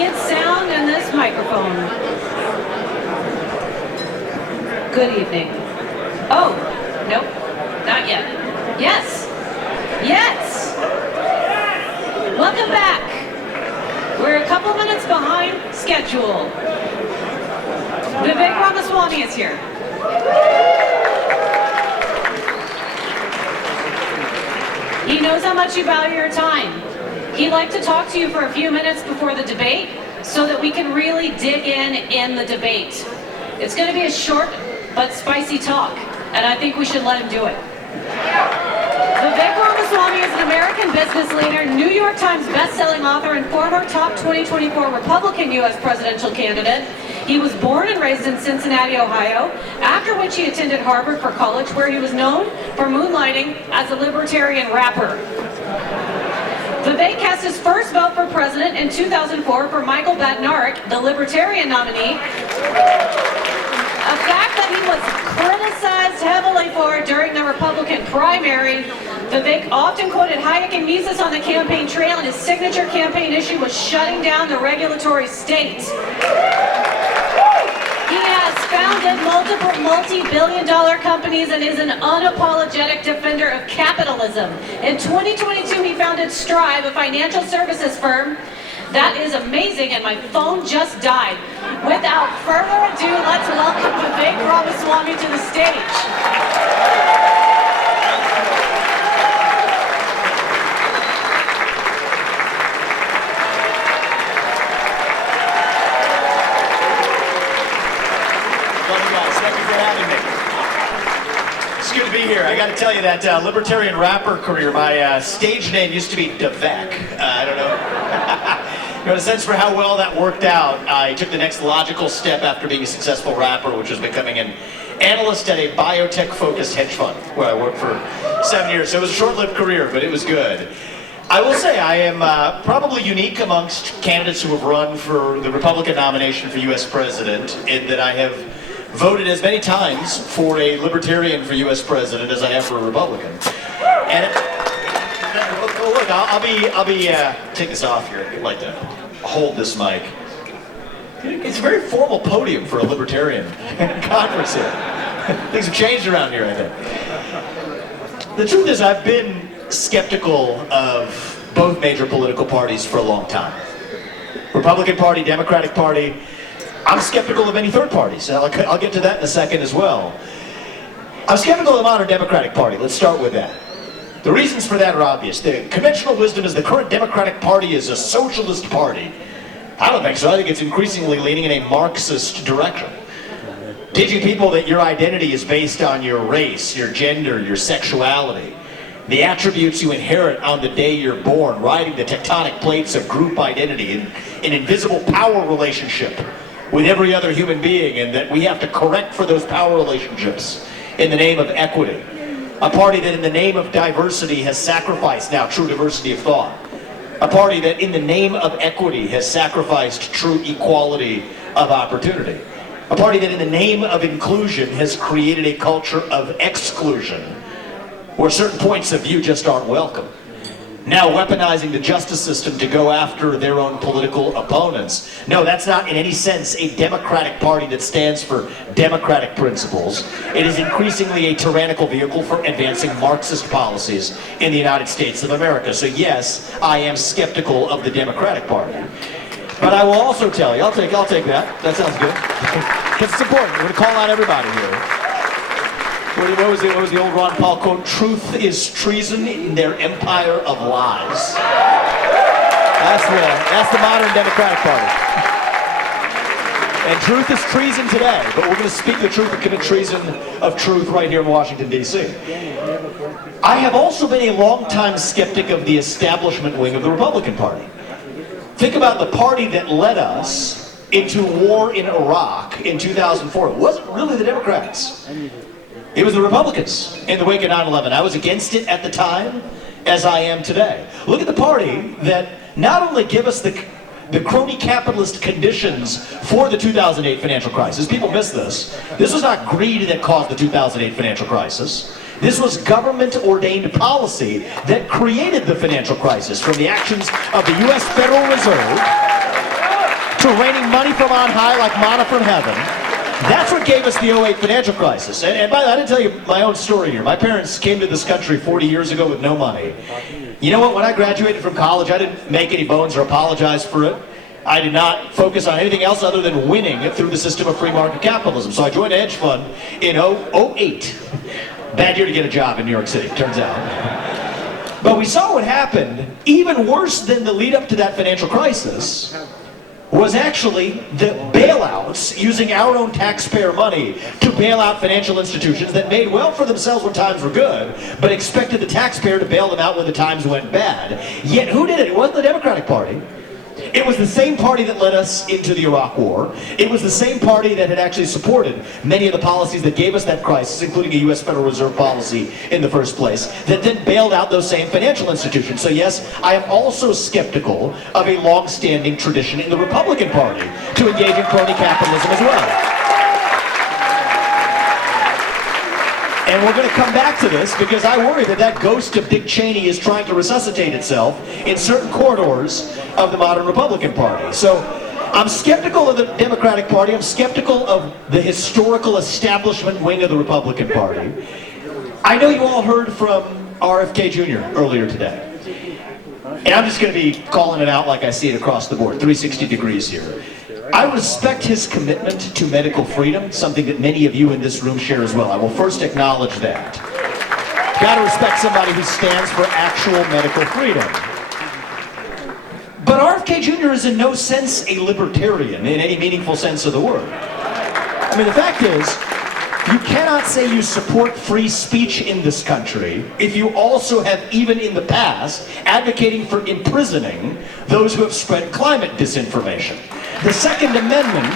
get sound in this microphone. Good evening. Oh, nope, not yet. Yes, yes. Welcome back. We're a couple minutes behind schedule. Vivek Ramaswamy is here. He knows how much you value your time. He'd like to talk to you for a few minutes before the debate so that we can really dig in the debate. It's going to be a short but spicy talk, and I think we should let him do it. Vivek Ramaswamy is an American business leader, New York Times best-selling author, and former top 2024 Republican U.S. presidential candidate. He was born and raised in Cincinnati, Ohio, after which he attended Harvard for college, where he was known for moonlighting as a Libertarian rapper. Vivek cast his first vote for president in 2004 for Michael Badnarik, the Libertarian nominee, a fact that he was criticized heavily for during the Republican primary. Vivek often quoted Hayek and Mises on the campaign trail, and his signature campaign issue was shutting down the regulatory state. He has founded multiple multi-billion-dollar companies and is an unapologetic defender of capitalism. In 2022, he founded Strive, a financial services firm. That is amazing, and my phone just died. Without further ado, let's welcome Vivek Ramaswamy to the stage. It's good to be here. I got to tell you that Libertarian rapper career, my stage name used to be Vivek. I don't know. You got a sense for how well that worked out. I took the next logical step after being a successful rapper, which was becoming an analyst at a biotech-focused hedge fund, where I worked for 7 years. So it was a short-lived career, but it was good. I will say I am probably unique amongst candidates who have run for the Republican nomination for U.S. President, in that I have voted as many times for a Libertarian for U.S. President as I have for a Republican. And look, I'll be take this off here. I'd like to hold this mic. It's a very formal podium for a Libertarian conference here. Things have changed around here, I think. The truth is, I've been skeptical of both major political parties for a long time. Republican Party, Democratic Party. I'm skeptical of any third parties. I'll get to that in a second as well. I'm skeptical of the modern Democratic Party. Let's start with that. The reasons for that are obvious. The conventional wisdom is the current Democratic Party is a socialist party. I don't think so. I think it's increasingly leaning in a Marxist direction. Teaching people that your identity is based on your race, your gender, your sexuality, the attributes you inherit on the day you're born, riding the tectonic plates of group identity, an invisible power relationship with every other human being, and that we have to correct for those power relationships in the name of equity. A party that in the name of diversity has sacrificed now true diversity of thought. A party that in the name of equity has sacrificed true equality of opportunity. A party that in the name of inclusion has created a culture of exclusion, where certain points of view just aren't welcome. Now weaponizing the justice system to go after their own political opponents. No, that's not in any sense a Democratic Party that stands for democratic principles. It is increasingly a tyrannical vehicle for advancing Marxist policies in the United States of America. So yes, I am skeptical of the Democratic Party. But I will also tell you, I'll take that. That sounds good. Because it's important. We're going to call out everybody here. What was the old Ron Paul quote? Truth is treason in their empire of lies. That's the modern Democratic Party. And truth is treason today, but we're going to speak the truth and commit treason of truth right here in Washington, D.C. I have also been a longtime skeptic of the establishment wing of the Republican Party. Think about the party that led us into war in Iraq in 2004. It wasn't really the Democrats. It was the Republicans in the wake of 9/11. I was against it at the time, as I am today. Look at the party that not only give us the crony capitalist conditions for the 2008 financial crisis. People miss this. This was not greed that caused the 2008 financial crisis. This was government-ordained policy that created the financial crisis, from the actions of the U.S. Federal Reserve to raining money from on high like manna from heaven. That's what gave us the '08 financial crisis. And by the way, I didn't tell you my own story here. My parents came to this country 40 years ago with no money. You know what? When I graduated from college, I didn't make any bones or apologize for it. I did not focus on anything else other than winning through the system of free market capitalism. So I joined a hedge fund in '08. Bad year to get a job in New York City, turns out. But we saw what happened. Even worse than the lead up to that financial crisis was actually the bailouts using our own taxpayer money to bail out financial institutions that made well for themselves when times were good, but expected the taxpayer to bail them out when the times went bad. Yet who did it? It wasn't the Democratic Party. It was the same party that led us into the Iraq War. It was the same party that had actually supported many of the policies that gave us that crisis, including a U.S. Federal Reserve policy in the first place, that then bailed out those same financial institutions. So yes, I am also skeptical of a long-standing tradition in the Republican Party to engage in crony capitalism as well. And we're going to come back to this because I worry that that ghost of Dick Cheney is trying to resuscitate itself in certain corridors of the modern Republican Party. So I'm skeptical of the Democratic Party. I'm skeptical of the historical establishment wing of the Republican Party. I know you all heard from RFK Jr. earlier today. And I'm just going to be calling it out like I see it across the board, 360 degrees here. I respect his commitment to medical freedom, something that many of you in this room share as well. I will first acknowledge that. Gotta respect somebody who stands for actual medical freedom. But RFK Jr. is in no sense a libertarian in any meaningful sense of the word. I mean, the fact is, you cannot say you support free speech in this country if you also have, even in the past, advocating for imprisoning those who have spread climate disinformation. The Second Amendment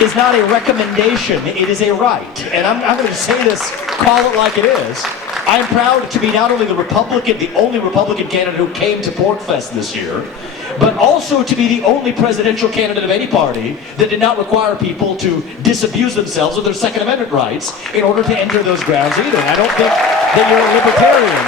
is not a recommendation, it is a right. And I'm going to say this, call it like it is. I am proud to be not only the only Republican candidate who came to PorcFest this year, but also to be the only presidential candidate of any party that did not require people to disabuse themselves of their Second Amendment rights in order to enter those grounds either. And I don't think that you're a libertarian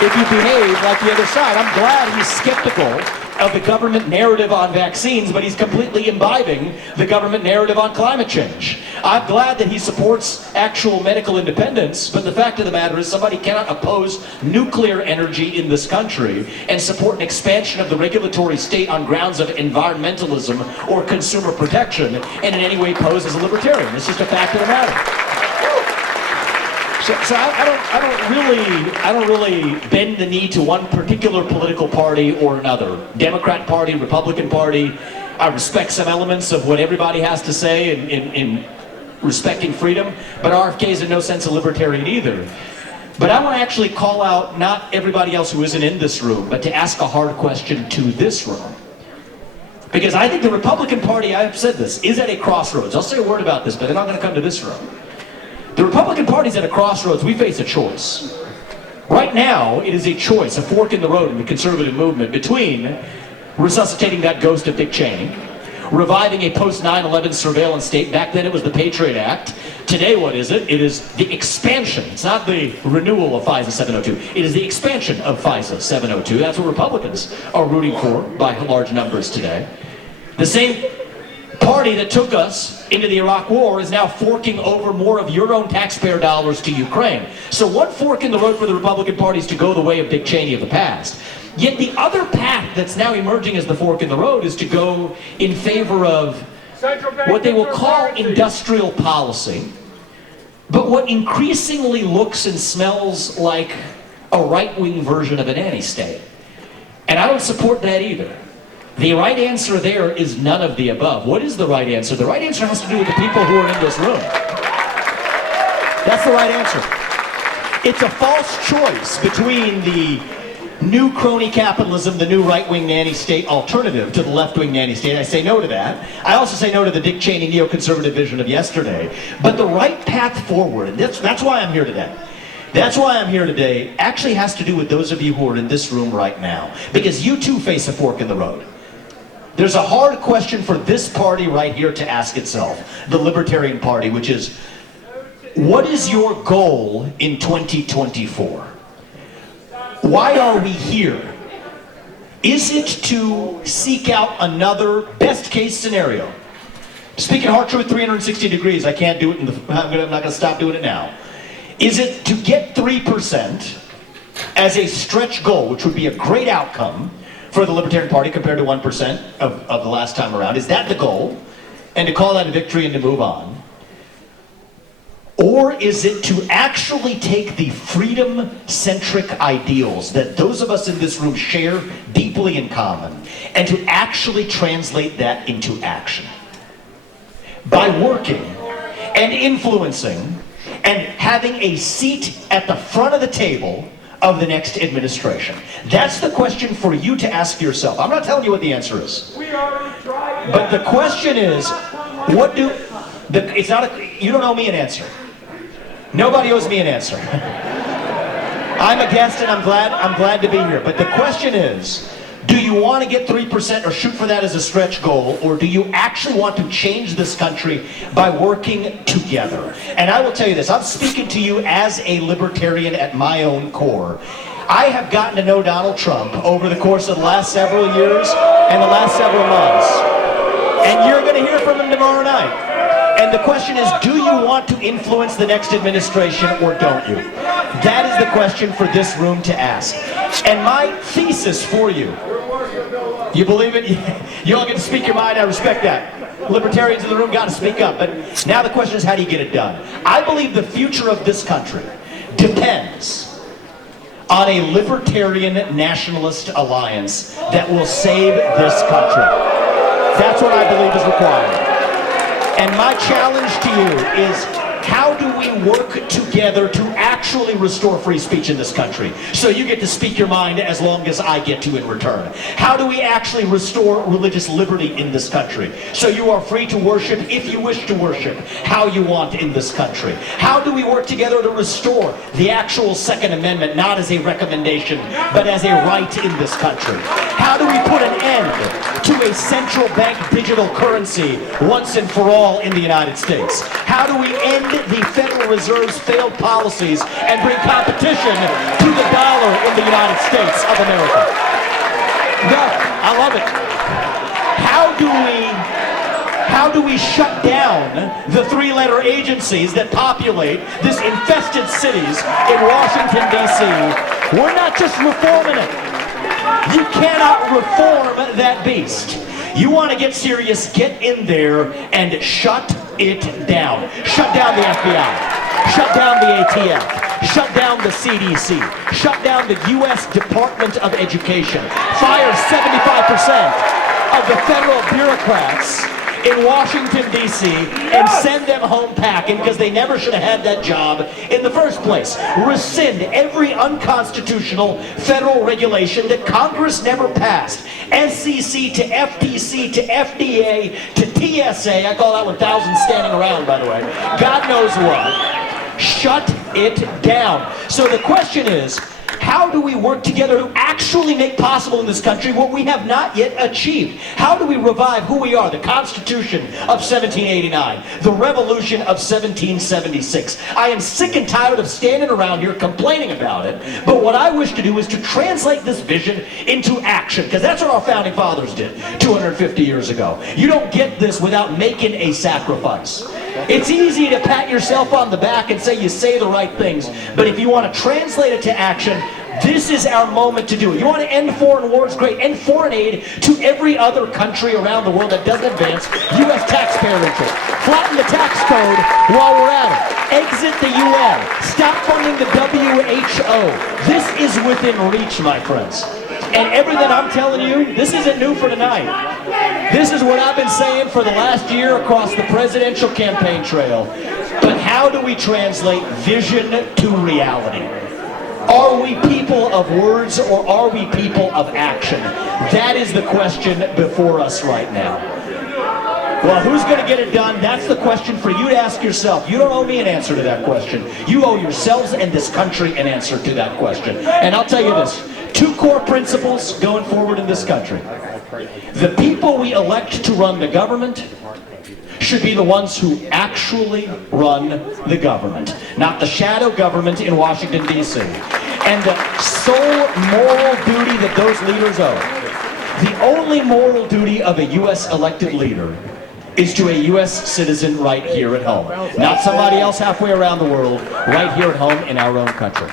if you behave like the other side. I'm glad he's skeptical of the government narrative on vaccines, but he's completely imbibing the government narrative on climate change. I'm glad that he supports actual medical independence, but the fact of the matter is somebody cannot oppose nuclear energy in this country and support an expansion of the regulatory state on grounds of environmentalism or consumer protection and in any way pose as a libertarian. It's just a fact of the matter. So I don't really bend the knee to one particular political party or another. Democrat Party, Republican Party. I respect some elements of what everybody has to say in respecting freedom, but RFK is in no sense a libertarian either. But I want to actually call out not everybody else who isn't in this room, but to ask a hard question to this room. Because I think the Republican Party, I have said this, is at a crossroads. I'll say a word about this, but then I'm going to come to this room. The Republican Party's at a crossroads. We face a choice. Right now, it is a choice, a fork in the road in the conservative movement between resuscitating that ghost of Dick Cheney, reviving a post-9/11 surveillance state. Back then it was the Patriot Act. Today what is it? It is the expansion. It's not the renewal of FISA 702. It is the expansion of FISA 702. That's what Republicans are rooting for by large numbers today. The same party that took us into the Iraq War is now forking over more of your own taxpayer dollars to Ukraine. So one fork in the road for the Republican Party is to go the way of Dick Cheney of the past. Yet the other path that's now emerging as the fork in the road is to go in favor of what they will call industrial policy, but what increasingly looks and smells like a right-wing version of an anti-state. And I don't support that either. The right answer there is none of the above. What is the right answer? The right answer has to do with the people who are in this room. That's the right answer. It's a false choice between the new crony capitalism, the new right-wing nanny state alternative to the left-wing nanny state. I say no to that. I also say no to the Dick Cheney neoconservative vision of yesterday. But the right path forward, and that's why I'm here today. That's why I'm here today actually has to do with those of you who are in this room right now. Because you too face a fork in the road. There's a hard question for this party right here to ask itself, the Libertarian Party, which is, what is your goal in 2024? Why are we here? Is it to seek out another best case scenario? Speaking hard truth 360 degrees, I can't do it I'm not going to stop doing it now. Is it to get 3% as a stretch goal, which would be a great outcome for the Libertarian Party compared to 1% of the last time around? Is that the goal? And to call that a victory and to move on? Or is it to actually take the freedom-centric ideals that those of us in this room share deeply in common and to actually translate that into action? By working and influencing and having a seat at the front of the table of the next administration. That's the question for you to ask yourself. I'm not telling you what the answer is. We already tried. But the question is, what do... It's not you don't owe me an answer. Nobody owes me an answer. I'm a guest and I'm glad to be here. But the question is, do you want to get 3% or shoot for that as a stretch goal, or do you actually want to change this country by working together? And I will tell you this, I'm speaking to you as a libertarian at my own core. I have gotten to know Donald Trump over the course of the last several years and the last several months. And you're going to hear from him tomorrow night. And the question is, do you want to influence the next administration or don't you? That is the question for this room to ask. And my thesis for you, you believe it? You all get to speak your mind, I respect that. Libertarians in the room got to speak up. But now the question is, how do you get it done? I believe the future of this country depends on a libertarian nationalist alliance that will save this country. That's what I believe is required. And my challenge to you is, how do we work together to actually restore free speech in this country? So you get to speak your mind as long as I get to in return. How do we actually restore religious liberty in this country? So you are free to worship, if you wish to worship, how you want in this country. How do we work together to restore the actual Second Amendment, not as a recommendation, but as a right in this country? How do we put an end to a central bank digital currency once and for all in the United States? How do we end the Federal Reserve's failed policies and bring competition to the dollar in the United States of America? No, I love it. How do we shut down the three-letter agencies that populate this infested cities in Washington, D.C.? We're not just reforming it. You cannot reform that beast. You want to get serious, get in there and shut it down. Shut down the FBI. Shut down the ATF. Shut down the CDC. Shut down the U.S. Department of Education. Fire 75% of the federal bureaucrats in Washington, D.C. and send them home packing because they never should have had that job in the first place. Rescind every unconstitutional federal regulation that Congress never passed. SEC to FTC to FDA to TSA. I call that 1,000 standing around, by the way. God knows what. Shut it down. So the question is, how do we work together to actually make possible in this country what we have not yet achieved? How do we revive who we are? The Constitution of 1789, the Revolution of 1776. I am sick and tired of standing around here complaining about it, but what I wish to do is to translate this vision into action, because that's what our founding fathers did 250 years ago. You don't get this without making a sacrifice. It's easy to pat yourself on the back and say you say the right things, but if you want to translate it to action, this is our moment to do it. You want to end foreign wars? Great. End foreign aid to every other country around the world that doesn't advance U.S. taxpayer interest. Flatten the tax code while we're at it. Exit the UN. Stop funding the WHO. This is within reach, my friends. And everything I'm telling you, this isn't new for tonight. This is what I've been saying for the last year across the presidential campaign trail. But how do we translate vision to reality? Are we people of words or are we people of action? That is the question before us right now. Well, who's going to get it done? That's the question for you to ask yourself. You don't owe me an answer to that question. You owe yourselves and this country an answer to that question. And I'll tell you this, 2 core principles going forward in this country. The people we elect to run the government should be the ones who actually run the government, not the shadow government in Washington, D.C. And the sole moral duty that those leaders owe The only moral duty of a U.S. elected leader is to a U.S. citizen right here at home. Not somebody else halfway around the world, right here at home in our own country.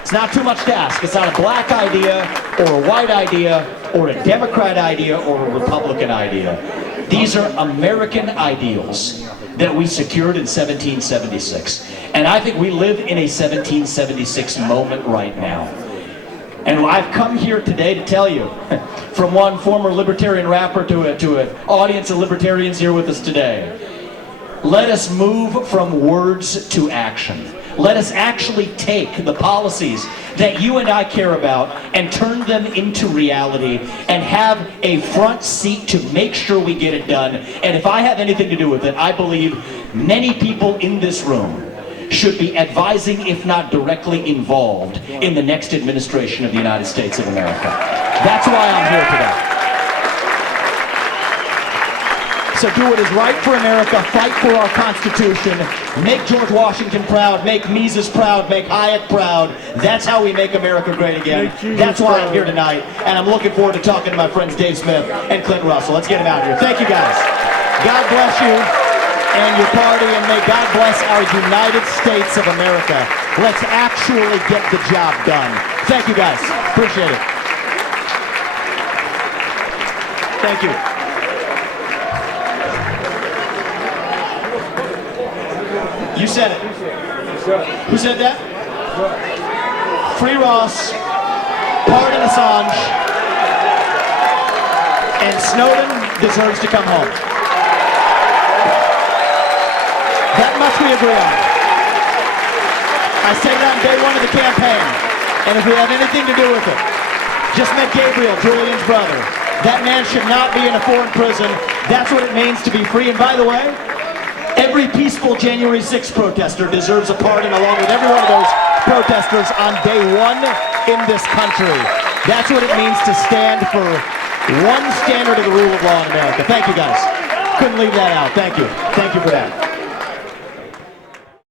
It's not too much to ask. It's not a black idea, or a white idea, or a Democrat idea, or a Republican idea. These are American ideals that we secured in 1776. And I think we live in a 1776 moment right now. And I've come here today to tell you, from one former libertarian rapper to an audience of libertarians here with us today, let us move from words to action. Let us actually take the policies that you and I care about and turn them into reality and have a front seat to make sure we get it done. And if I have anything to do with it, I believe many people in this room should be advising, if not directly involved, in the next administration of the United States of America. That's why I'm here today. So do what is right for America, fight for our Constitution, make George Washington proud, make Mises proud, make Hayek proud. That's how we make America great again. That's why I'm here tonight, and I'm looking forward to talking to my friends Dave Smith and Clint Russell. Let's get them out of here. Thank you guys. God bless you and your party, and may God bless our United States of America. Let's actually get the job done. Thank you guys. Appreciate it. Thank you. You said it. Who said that? Free Ross, pardon Assange, and Snowden deserves to come home. That much we agree on. I said it on day one of the campaign, and if we have anything to do with it, just met Gabriel, Julian's brother. That man should not be in a foreign prison. That's what it means to be free. And by the way, every peaceful January 6th protester deserves a pardon, along with every one of those protesters on day one in this country. That's what it means to stand for one standard of the rule of law in America. Thank you, guys. Couldn't leave that out. Thank you. Thank you for that.